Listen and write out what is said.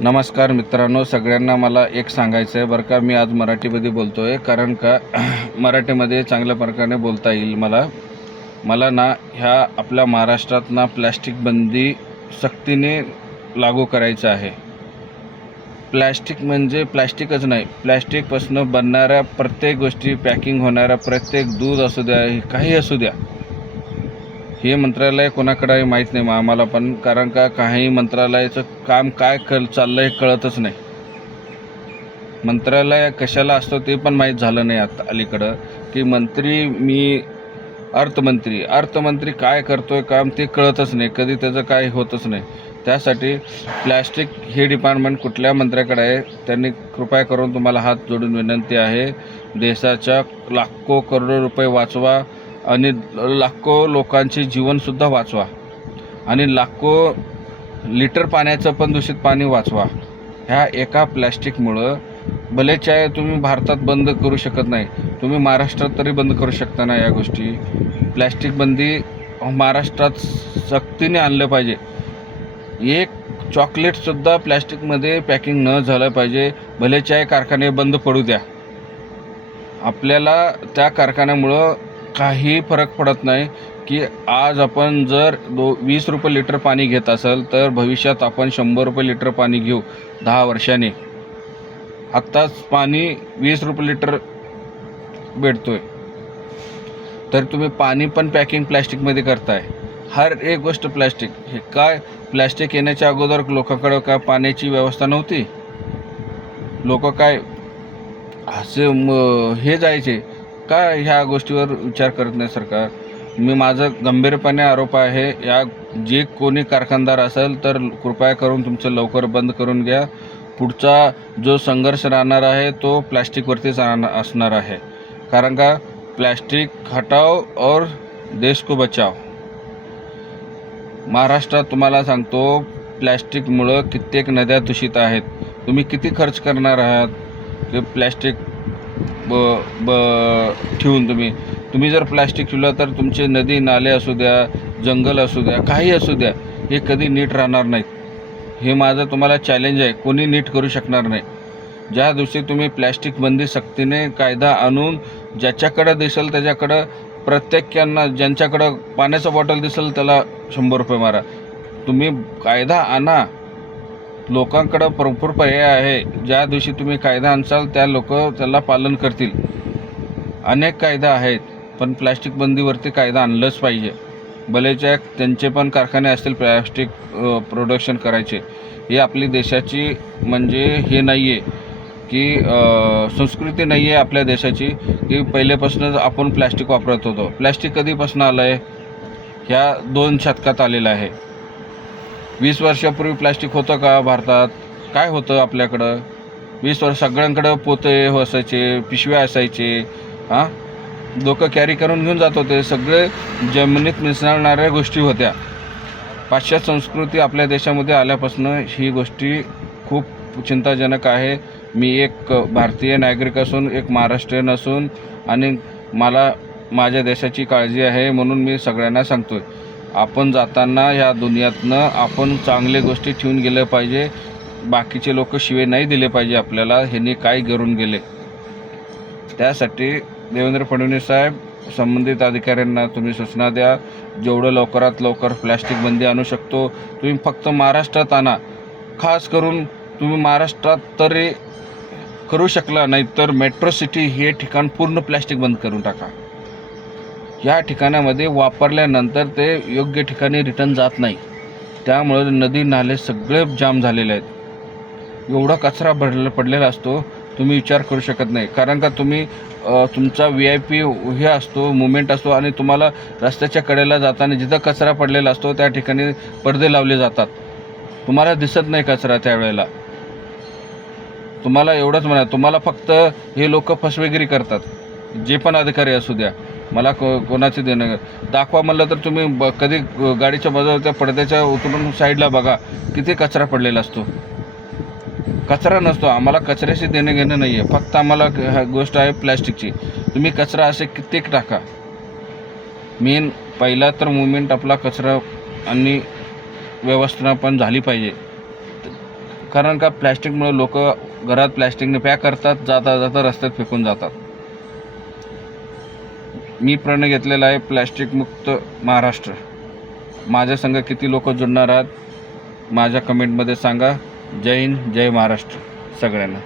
नमस्कार मित्रांनो, सगळ्यांना मला एक सांगायचं आहे बरं का. मी आज मराठीमध्ये बोलतो आहे कारण का मराठीमध्ये चांगल्या प्रकारे बोलता येईल मला ना ह्या आपल्या महाराष्ट्रात ना प्लॅस्टिक बंदी सक्तीने लागू करायचं आहे. प्लॅस्टिक म्हणजे प्लॅस्टिकच नाही, प्लॅस्टिकपासून बनणाऱ्या प्रत्येक गोष्टी, पॅकिंग होणाऱ्या प्रत्येक दूध असू द्या, काही असू द्या, हे मंत्रालय कोणाकडे माहीत नाही आम्हाला पण, कारण का काही मंत्रालयाचं काम काय चाललं आहे कळतच नाही. मंत्रालय कशाला असतो ते पण माहीत झालं नाही आता अलीकडं, की मी अर्थमंत्री काय करतोय काम ते कळतच नाही, कधी त्याचं काय होतच नाही. त्यासाठी प्लॅस्टिक हे डिपार्टमेंट कुठल्या मंत्र्याकडे आहे, त्यांनी कृपया करून तुम्हाला हात जोडून विनंती आहे, देशाच्या लाखो करोडो रुपये वाचवा आणि लाखो लोकांचे जीवनसुद्धा वाचवा आणि लाखो लिटर पाण्याचं पण दूषित पाणी वाचवा. ह्या एका प्लॅस्टिकमुळं भले चाहे तुम्ही भारतात बंद करू शकत नाही, तुम्ही महाराष्ट्रात तरी बंद करू शकता ना या गोष्टी. प्लॅस्टिक बंदी महाराष्ट्रात सक्तीने आणलं पाहिजे. एक चॉकलेटसुद्धा प्लॅस्टिकमध्ये पॅकिंग न झालं पाहिजे, भले चाहे कारखाने बंद पडू द्या. आपल्याला त्या कारखान्यामुळं काही फरक पडत नाही, की आज आपण जर 20 रुपये लिटर पाणी घेत असेल तर भविष्यात आपण 100 रुपये लिटर पाणी घेऊ 10 वर्षांनी. आत्ताच पाणी 20 रुपये लिटर भेटतोय, तर तुम्ही पाणी पण पॅकिंग प्लॅस्टिकमध्ये करताय. हर एक गोष्ट प्लॅस्टिक. हे काय, प्लॅस्टिक येण्याच्या अगोदर लोकांकडं काय पाण्याची व्यवस्था नव्हती? लोक काय असे हे जायचे का? ह्या गोष्टीवर विचार करत नाही सरकार. माझं गंभीरपणे आरोप आहे, या जे कोणी कारखानदार असेल तर कृपया करून तुमचं लवकर बंद करून घ्या. पुढचा जो संघर्ष राहणार आहे तो प्लॅस्टिकवरतीच असणार आहे, कारण का प्लॅस्टिक हटाओ और देश को बचाओ. महाराष्ट्रात तुम्हाला सांगतो, प्लॅस्टिकमुळं कित्येक नद्या दूषित आहेत. तुम्ही किती खर्च करणार आहात ते प्लॅस्टिक ठेवून? तुम्ही जर प्लॅस्टिक ठेवलं तर तुमचे नदी नाले असू द्या, जंगल असू द्या, काही असू द्या, हे कधी नीट राहणार नाहीत. हे माझं तुम्हाला चॅलेंज आहे, कोणी नीट करू शकणार नाही. ज्या दिवशी तुम्ही प्लॅस्टिक बंदी सक्तीने कायदा आणून ज्याच्याकडं दिसेल त्याच्याकडं, प्रत्येकांना ज्यांच्याकडं पाण्याचं बॉटल दिसेल त्याला 100 रुपये मारा. तुम्ही कायदा आणा, लोकांकडं भरपूर पर्याय आहे. ज्या दिवशी तुम्ही कायदा आणसाल त्याला पालन करतील. अनेक कायदा आहेत, पण प्लॅस्टिक बंदीवरती कायदा आणलंच पाहिजे. भलेच्या त्यांचे पण कारखाने असतील प्लॅस्टिक प्रोडक्शन करायचे. ही आपली देशाची म्हणजे हे नाही आहे की संस्कृती नाही आहे आपल्या देशाची, की पहिल्यापासूनच आपण प्लॅस्टिक वापरत होतो. प्लॅस्टिक कधीपासून आलं आहे? ह्या 2 शतकात आलेलं आहे. 20 वर्षापूर्वी प्लॅस्टिक होतं का भारतात? काय होतं आपल्याकडं? 20 वर्ष सगळ्यांकडं पोते असायचे, पिशव्या असायचे, लोक कॅरी करून घेऊन जात होते. सगळे जमिनीत मिसळणाऱ्या गोष्टी होत्या. पाश्चात्य संस्कृती आपल्या देशामध्ये आल्यापासून ही गोष्टी खूप चिंताजनक आहे. मी एक भारतीय नागरिक असून, एक महाराष्ट्रीयन असून, आणि मला माझ्या देशाची काळजी आहे, म्हणून मी सगळ्यांना सांगतोय, आपण जाताना ह्या दुनियातनं आपण चांगले गोष्टी ठेवून गेलं पाहिजे. बाकीचे लोक शिवे नाही दिले पाहिजे आपल्याला, ह्यांनी काय करून गेले. त्यासाठी देवेंद्र फडणवीस साहेब, संबंधित अधिकाऱ्यांना तुम्ही सूचना द्या, जेवढं लवकरात लवकर प्लॅस्टिक बंदी आणू शकतो तुम्ही फक्त महाराष्ट्रात आणा. खास करून तुम्ही महाराष्ट्रात तरी करू शकला नाही तर मेट्रो सिटी हे ठिकाण पूर्ण प्लॅस्टिक बंद करून टाका. या ठिकाणामध्ये वापरल्यानंतर ते योग्य ठिकाणी रिटर्न जात नाही, त्यामुळे नदी नाले सगळे जाम झालेले आहेत. एवढा कचरा पडलेला असतो, तुम्ही विचार करू शकत नाही. कारण का तुम्ही तुमचा VIP हे असतो, मुवमेंट असतो, आणि तुम्हाला रस्त्याच्या कडेला जाताना जिथं कचरा पडलेला असतो त्या ठिकाणी पडदे लावले जातात. तुम्हाला दिसत नाही कचरा त्यावेळेला. तुम्हाला एवढंच म्हणा, तुम्हाला फक्त हे लोक फसवेगिरी करतात, जे पण अधिकारी असू द्या. मला कोणाचे देणं दाखवा म्हणलं तर तुम्ही कधी गाडीच्या बाजूला त्या पडद्याच्या उतरून साईडला बघा, किती कचरा पडलेला असतो. कचरा नसतो. आम्हाला कचऱ्याशी देणं घेणं नाही आहे, फक्त आम्हाला गोष्ट आहे प्लॅस्टिकची. तुम्ही कचरा असे कित्येक टाका. मेन पहिला तर मुवमेंट आपला कचरा आणि व्यवस्थापन झाली पाहिजे. कारण का प्लॅस्टिकमुळे लोक घरात प्लॅस्टिकने पॅक करतात, जाता जाता रस्त्यात फेकून जातात. मी प्रणय घेतलेला आहे प्लॅस्टिक मुक्त महाराष्ट्र. माझ्या संग किती लोक जुडणार आहात माझ्या कमेंटमध्ये सांगा. जय हिंद, जय महाराष्ट्र सगळ्यांना.